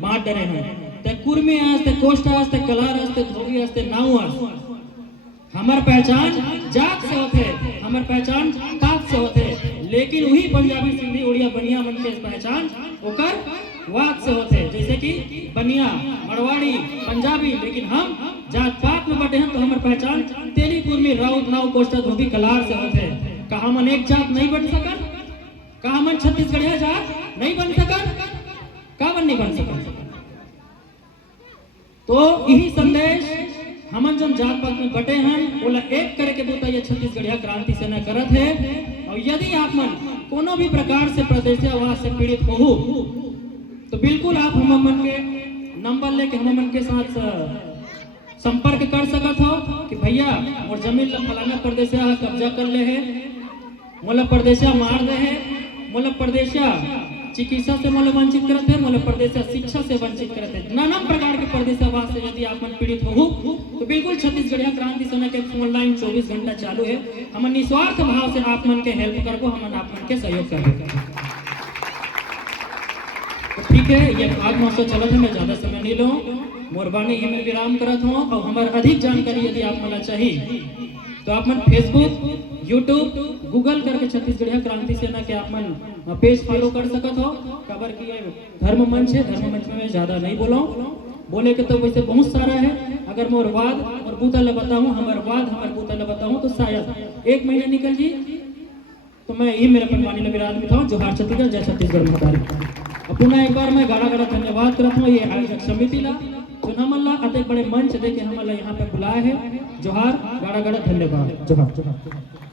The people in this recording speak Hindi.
बांट डरे हैं ते कुर्मी आस ते कोष्टा आस ते कलार आस ते धोबी आस ते नाऊ आस हमार पहचान जात से होते, हमार पहचान पात से होते, लेकिन वही पंजाबी सिंधी उड़िया बनिया मन के पहचान ओकर वात से होते, जैसे कि बनिया मरवाड़ी पंजाबी, लेकिन हम जात पात में बटे हैं तो हमार पहचान तेली कुर्मी राउत नाव कोष्टा धोबी कलार से होते। का हमन एक जात नहीं बन सकन? का हमन छत्तीसगढ़िया जात नहीं बन सकन? का बन नहीं बन सकन? तो यही संदेश हमन जब जात पात में बटे हैं बोला एक करे के बोता ये छत्तीसगढ़िया क्रांति सेना करत है। और यदि आप मन कोनो भी प्रकार से प्रदेशवाद से पीड़ित हो तो बिल्कुल आप हम मन के नंबर लेके हम मन के साथ संपर्क कर सकत हो कि भैया और जमीन ला फलाना प्रदेशिया कब्जा कर ले है, मोला प्रदेशिया मार दे है, मोला प्रदेशिया चिकित्सा से मोला वंचित करते हैं, मोला प्रदेशिया शिक्षा से वंचित करते हैं। नाना प्रकार के प्रदेशवाद से यदि आप मन पीड़ित हो तो बिल्कुल छत्तीसगढ़िया क्रांति सेना के फोन लाइन 24 घंटा चालू है। हम निस्वार्थ भाव से आप मन के हेल्प करबो, हम आप मन के सहयोग करबो। तो ठीक है, ये भाग 900 चलत है, मैं ज्यादा समय नहीं लूं, मोर बानी ही में विराम करत हूं। और हमार अधिक जानकारी यदि आप मला चाहिए तो आप मन फेसबुक यूट्यूब गूगल करके छत्तीसगढ़िया क्रांति सेना के आप मन पेज फॉलो कर सकत हो। खबर की धर्म मंच है, धर्म मंच में मैं ज्यादा नहीं बोला बोले के तो वैसे बहुत सारा है। अगर मोर वाद और बूता ल बताऊं, हमार वाद हमार बूता ल बताऊं तो शायद 1 महीना निकल जी। तो मैं यही मेरा परवानी ल विराम में था। जोहार छत्तीसगढ़, जय छत्तीसगढ़ महाराज। पुनः एक बार मैं गाड़ा गाड़ा धन्यवाद करता हूँ ये आयोजक समिति ला जो हमला अति बड़े मंच देके हमला यहाँ पे बुलाए है। जोहार, गाड़ा गाड़ा धन्यवाद। जोहार जोहार।